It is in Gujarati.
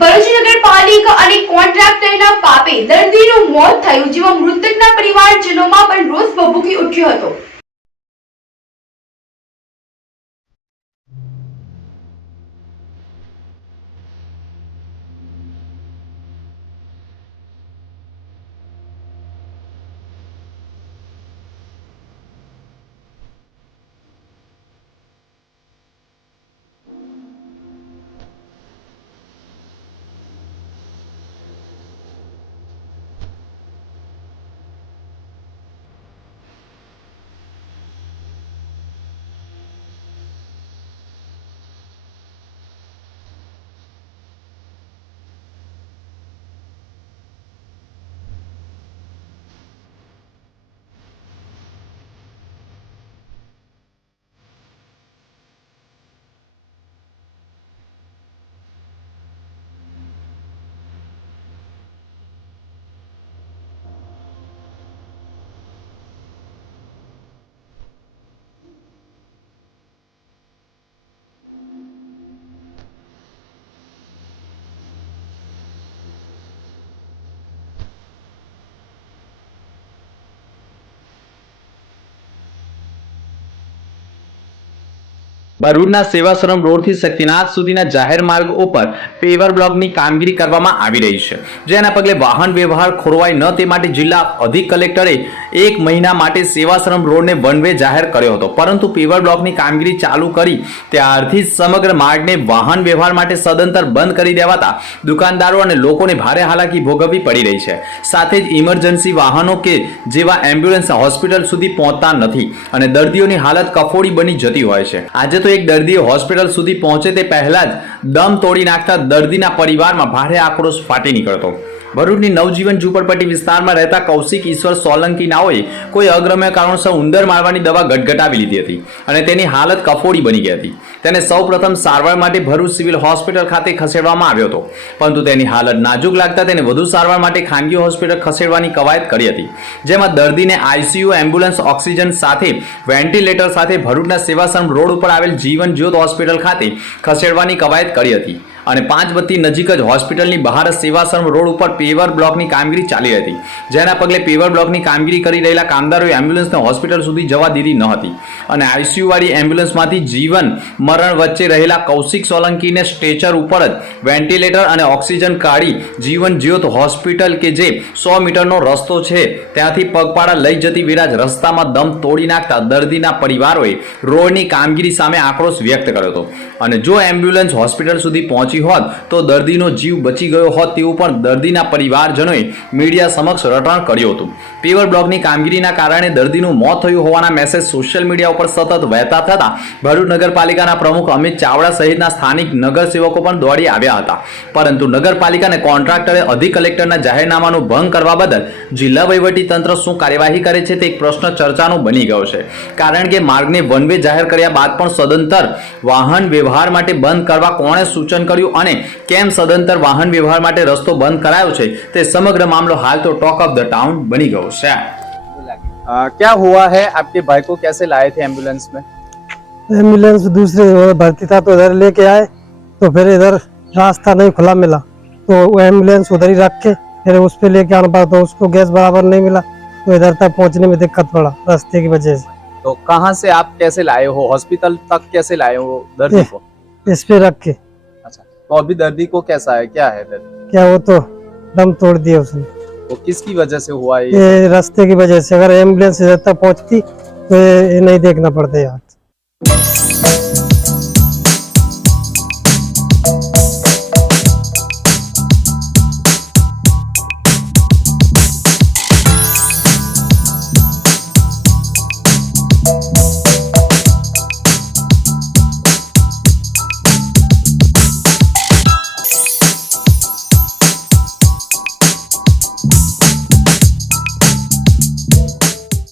ભરૂચ નગરપાલિકા અને કોન્ટ્રાક્ટરના પાપે દર્દીનું મોત થયું, જેમાં મૃતકના પરિવારજનોમાં પણ રોષ ભભૂકી ઉઠ્યો હતો। ભરૂચના સેવાશ્રમ રોડથી શક્તિનાથ સુધીના જાહેર માર્ગ ઉપર પેવર બ્લોકની કામગીરી કરવામાં આવી રહી છે, જેના પગલે વાહન વ્યવહાર ખોરવાય ન તે માટે જિલ્લા અધિક કલેક્ટરે 1 મહિના માટે સેવાશ્રમ રોડને વન વે જાહેર કર્યો હતો, પરંતુ પેવર બ્લોકની કામગીરી ચાલુ કરી ત્યારથી જ સમગ્ર માર્ગને વાહન વ્યવહાર માટે સદંતર બંધ કરી દેવાતા દુકાનદારો અને લોકોને ભારે હાલાકી ભોગવવી પડી રહી છે। સાથે જ ઇમરજન્સી વાહનો કે જેવા એમ્બ્યુલન્સ હોસ્પિટલ સુધી પહોંચતા નથી અને દર્દીઓની હાલત કફોડી બની જતી હોય છે। આજે તો એક દર્દી હોસ્પિટલ સુધી પહોંચે તે પહેલા જ દમ તોડી નાખતા દર્દીના પરિવારમાં ભારે આક્રોશ ફાટી નીકળતો। ભરૂચની નવજીવન ઝૂંપડપટ્ટી વિસ્તારમાં રહેતા કૌશિક ઈશ્વર સોલંકી નાઓએ કોઈ અગ્રમ્ય કારણોસર ઉંદર મારવાની દવા ગટગટાવી લીધી હતી અને તેની હાલત કફોડી બની ગઈ હતી। તેને સૌપ્રથમ સારવાર માટે ભરૂચ સિવિલ હોસ્પિટલ ખાતે ખસેડવામાં આવ્યો હતો, પરંતુ તેની હાલત નાજુક લાગતા તેને વધુ સારવાર માટે ખાનગી હોસ્પિટલ ખસેડવાની કવાયત કરી હતી, જેમાં દર્દીને આઈસીયુ, એમ્બ્યુલન્સ, ઓક્સિજન સાથે વેન્ટિલેટર સાથે ભરૂચના સેવાશ્રમ રોડ ઉપર આવેલ જીવન જ્યોત હોસ્પિટલ ખાતે ખસેડવાની કવાયત કરી હતી અને 5 બત્તી નજીક જ હોસ્પિટલની બહાર સેવાશ્રમ રોડ ઉપર પેવર બ્લોકની કામગીરી ચાલી હતી, જેના પગલે પેવર બ્લોકની કામગીરી કરી રહેલા કામદારોએ એમ્બ્યુલન્સને હોસ્પિટલ સુધી જવા દીધી ન હતી અને આઈસીયુ વાળી એમ્બ્યુલન્સમાંથી જીવન મરણ વચ્ચે રહેલા કૌશિક સોલંકીને સ્ટ્રેચર ઉપર જ વેન્ટિલેટર અને ઓક્સિજન કાઢી જીવન જ્યોત હોસ્પિટલ કે જે 100 મીટરનો રસ્તો છે ત્યાંથી પગપાળા લઈ જતી વિરાજ રસ્તામાં દમ તોડી નાખતા દર્દીના પરિવારોએ રોડની કામગીરી સામે આક્રોશ વ્યક્ત કર્યો હતો અને જો એમ્બ્યુલન્સ હોસ્પિટલ સુધી પહોંચી હોત તો દર્દીનો જીવ બચી ગયો હોત તેવું પણ દર્દીના પરિવારજનોએ મીડિયા સમક્ષ રટણ કર્યું હતું। પેવર બ્લોકની કામગીરીના કારણે દર્દીનું મોત થયું હોવાના મેસેજ સોશિયલ મીડિયા ઉપર સતત વહેતા થતા ભરૂચ નગરપાલિકાના પ્રમુખ અમિત ચાવડા સહિતના સ્થાનિક નગરસેવકો પણ દોડી આવ્યા હતા, પરંતુ નગરપાલિકા અને કોન્ટ્રાક્ટરે અધિક કલેક્ટરના જાહેરનામાનો ભંગ કરવા બદલ જિલ્લા વહીવટી તંત્ર શું કાર્યવાહી કરે છે તે એક પ્રશ્ન ચર્ચાનો બની ગયો છે, કારણ કે માર્ગને વન વે જાહેર કર્યા બાદ પણ સદંતર વાહન વ્યવહાર માટે બંધ કરવા કોણે સૂચન કર્યું અને કેમ સદંતર વાહન વ્યવહાર માટે રસ્તો બંધ કરાયો છે તે સમગ્ર મામલો હાલ તો टॉक ऑफ द टाउन बनी गयो है। क्या हुआ है, आपके भाई को कैसे लाए थे एम्बुलेंस में? एम्बुलेंस दूसरे भर्ती था तो इधर लेके आए, तो फिर इधर रास्ता नहीं खुला मिला तो वो एम्बुलेंस उधर ही रख के फिर उस पे लेके आना पड़ा, तो उसको गैस बराबर नहीं मिला तो इधर तक पहुंचने में दिक्कत पड़ा रास्ते की वजह से। तो कहाँ से आप कैसे लाए हो, हॉस्पिटल तक कैसे लाए हो दर्दी को? इस पे रख के। अच्छा, तो अभी दर्दी को कैसा है, क्या है दर्द? क्या वो तो दम तोड़ दिया उसने। वो किसकी वजह से हुआ ये? ये रास्ते की वजह से, अगर एम्बुलेंस इधर तक पहुंचती तो ये नहीं देखना पड़ता यार।